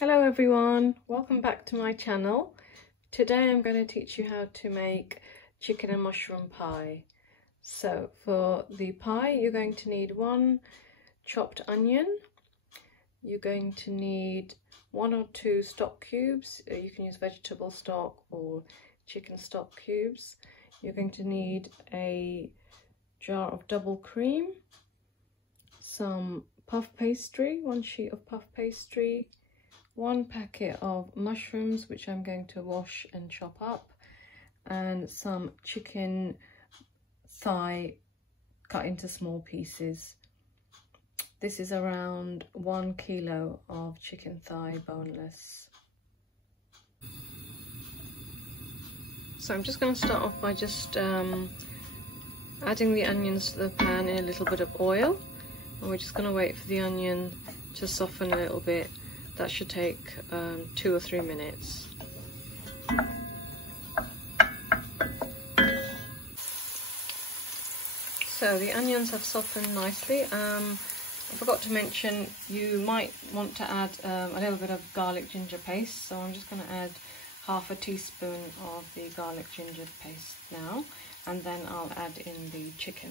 Hello everyone, welcome back to my channel. Today I'm going to teach you how to make chicken and mushroom pie. So for the pie you're going to need 1 chopped onion, you're going to need 1 or 2 stock cubes, you can use vegetable stock or chicken stock cubes. You're going to need a jar of double cream, some puff pastry, 1 sheet of puff pastry, 1 packet of mushrooms which I'm going to wash and chop up, and some chicken thigh cut into small pieces. This is around 1 kilo of chicken thigh boneless. So I'm just going to start off by just adding the onions to the pan in a little bit of oil, and we're just going to wait for the onion to soften a little bit. That should take 2 or 3 minutes. So the onions have softened nicely. I forgot to mention you might want to add a little bit of garlic ginger paste, so I'm just going to add half a teaspoon of the garlic ginger paste now, and then I'll add in the chicken.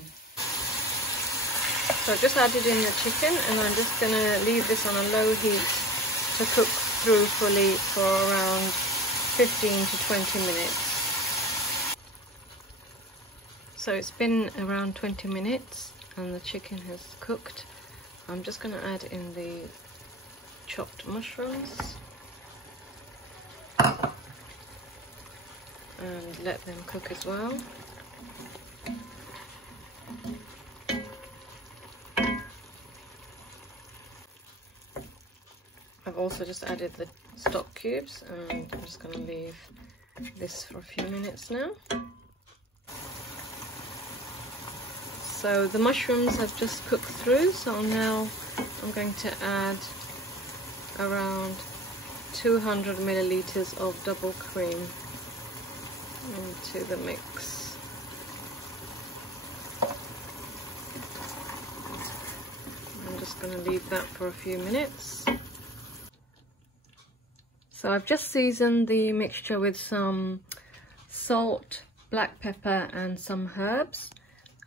So I've just added in the chicken, and I'm just going to leave this on a low heat to cook through fully for around 15 to 20 minutes. So it's been around 20 minutes and the chicken has cooked. I'm just going to add in the chopped mushrooms and let them cook as well. I've also just added the stock cubes, and I'm just going to leave this for a few minutes now. So the mushrooms have just cooked through, so now I'm going to add around 200 milliliters of double cream into the mix. I'm just going to leave that for a few minutes. So I've just seasoned the mixture with some salt, black pepper and some herbs,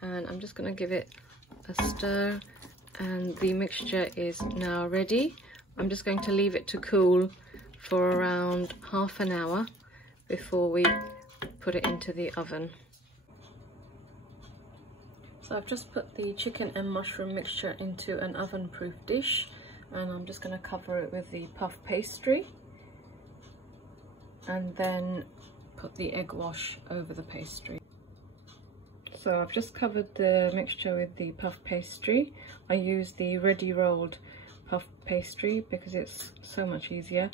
and I'm just going to give it a stir, and the mixture is now ready. I'm just going to leave it to cool for around half an hour before we put it into the oven. So I've just put the chicken and mushroom mixture into an oven-proof dish, and I'm just going to cover it with the puff pastry, and then put the egg wash over the pastry. So I've just covered the mixture with the puff pastry. I use the ready rolled puff pastry because it's so much easier,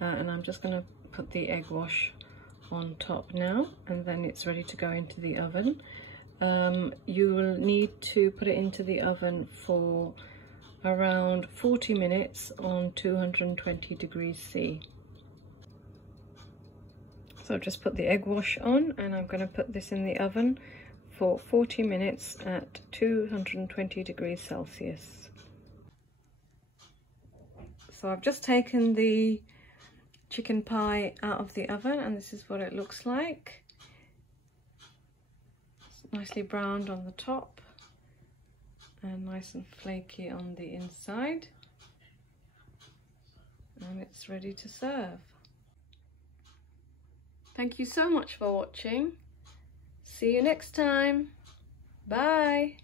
and I'm just going to put the egg wash on top now, and then it's ready to go into the oven. You will need to put it into the oven for around 40 minutes on 220 degrees C. So I've just put the egg wash on, and I'm going to put this in the oven for 40 minutes at 220 degrees Celsius. So I've just taken the chicken pie out of the oven, and this is what it looks like. It's nicely browned on the top and nice and flaky on the inside, and it's ready to serve. Thank you so much for watching. See you next time. Bye.